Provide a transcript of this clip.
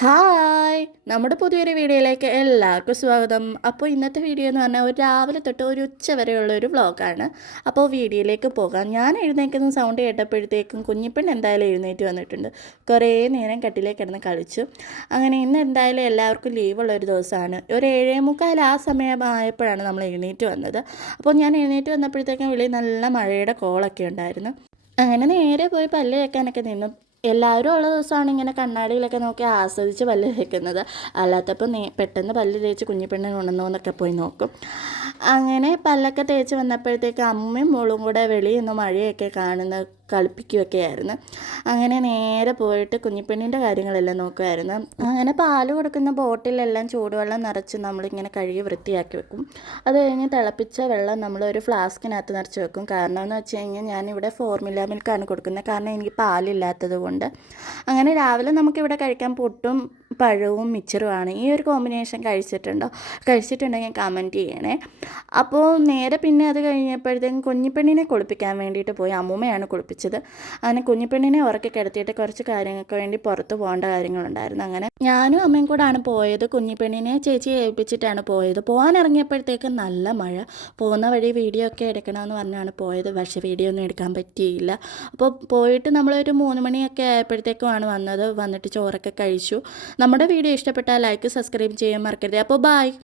Hi! നമ്മുടെ പുതിയൊരു വീഡിയോയിലേക്ക് എല്ലാവർക്കും സ്വാഗതം. അപ്പോൾ ഇന്നത്തെ വീഡിയോ എന്ന് പറഞ്ഞാൽ ഒരു രാവിലെ തൊട്ട് ഒരു ഉച്ച വരെയുള്ള ഒരു വ്ളോഗാണ്. അപ്പോൾ വീഡിയോയിലേക്ക് പോകാം. ഞാൻ എഴുന്നേൽക്കുന്ന സൗണ്ട് കേട്ടപ്പോഴത്തേക്കും കുഞ്ഞിപ്പെണ്ണ് എന്തായാലും എഴുന്നേറ്റ് വന്നിട്ടുണ്ട്. കുറേ നേരം കട്ടിലേക്ക് കിടന്ന് കളിച്ചു. അങ്ങനെ ഇന്ന് എന്തായാലും എല്ലാവർക്കും ലീവുള്ള ഒരു ദിവസമാണ്. ഒരു 7:45 ആ സമയമായപ്പോഴാണ് നമ്മൾ എഴുന്നേറ്റ് വന്നത്. അപ്പോൾ ഞാൻ എഴുന്നേറ്റ് വന്നപ്പോഴത്തേക്കും വെളിയിൽ നല്ല മഴയുടെ കോളൊക്കെ ഉണ്ടായിരുന്നു. അങ്ങനെ നേരെ പോയി പല്ല് തേക്കാനൊക്കെ നിന്നു. എല്ലാവരും ഉള്ള ദിവസമാണ് ഇങ്ങനെ കണ്ണാടിയിലൊക്കെ നോക്കി ആസ്വദിച്ച് പല്ല് തേക്കുന്നത്. അല്ലാത്തപ്പോൾ പെട്ടെന്ന് പല്ല് തേച്ച് കുഞ്ഞിപ്പെണ്ണിന് ഉണർന്നോ എന്നൊക്കെ പോയി നോക്കും. അങ്ങനെ പല്ലൊക്കെ തേച്ച് വന്നപ്പോഴത്തേക്ക് അമ്മയും മോളും കൂടെ വെളിയിൽ നിന്ന് മഴയൊക്കെ കാണുന്ന കളിപ്പിക്കുകയൊക്കെ ആയിരുന്നു. അങ്ങനെ നേരെ പോയിട്ട് കുഞ്ഞിപ്പെണ്ണിൻ്റെ കാര്യങ്ങളെല്ലാം നോക്കുമായിരുന്നു. അങ്ങനെ പാല് കൊടുക്കുന്ന ബോട്ടിലെല്ലാം ചൂടുവെള്ളം നിറച്ച് നമ്മളിങ്ങനെ കഴുകി വൃത്തിയാക്കി വെക്കും. അത് കഴിഞ്ഞ് തിളപ്പിച്ച വെള്ളം നമ്മളൊരു ഫ്ലാസ്കിനകത്ത് നിറച്ച് വെക്കും. കാരണം എന്ന് വെച്ച് കഴിഞ്ഞാൽ ഞാനിവിടെ ഫോർമുല മിൽക്കാണ് കൊടുക്കുന്നത്. കാരണം എനിക്ക് പാലില്ലാത്തത് കൊണ്ട്. അങ്ങനെ രാവിലെ നമുക്കിവിടെ കഴിക്കാൻ പുട്ടും പഴവും മിച്ചറുമാണ്. ഈ ഒരു കോമ്പിനേഷൻ കഴിച്ചിട്ടുണ്ടെങ്കിൽ കമൻറ്റ് ചെയ്യണേ. അപ്പോൾ നേരെ പിന്നെ അത് കഴിഞ്ഞപ്പോഴത്തേക്കും കുഞ്ഞിപ്പെണ്ണിനെ കുളിപ്പിക്കാൻ വേണ്ടിയിട്ട് പോയി. അമ്മൂമ്മയാണ് കുളിപ്പിച്ചത്. അങ്ങനെ കുഞ്ഞിപ്പെണ്ണിനെ ഉറക്കി കിടത്തിയിട്ട് കുറച്ച് കാര്യങ്ങൾക്ക് വേണ്ടി പുറത്ത് പോകേണ്ട കാര്യങ്ങളുണ്ടായിരുന്നു. അങ്ങനെ ഞാനും അമ്മയും കൂടാണ് പോയത്. കുഞ്ഞിപ്പെണ്ണിനെ ചേച്ചിയെ ഏൽപ്പിച്ചിട്ടാണ് പോയത്. പോകാൻ ഇറങ്ങിയപ്പോഴത്തേക്കും നല്ല മഴ. പോകുന്ന വഴി വീഡിയോ ഒക്കെ എടുക്കണമെന്ന് പറഞ്ഞാണ് പോയത്. പക്ഷേ വീഡിയോ ഒന്നും എടുക്കാൻ പറ്റിയില്ല. അപ്പോൾ പോയിട്ട് നമ്മളൊരു 3 മണിയൊക്കെ ആയപ്പോഴത്തേക്കുമാണ് വന്നത്. വന്നിട്ട് ചോറൊക്കെ കഴിച്ചു. നമ്മുടെ വീഡിയോ ഇഷ്ടപ്പെട്ടാൽ ലൈക്ക് സബ്സ്ക്രൈബ് ചെയ്യാൻ മറക്കരുത്. അപ്പോൾ ബൈ.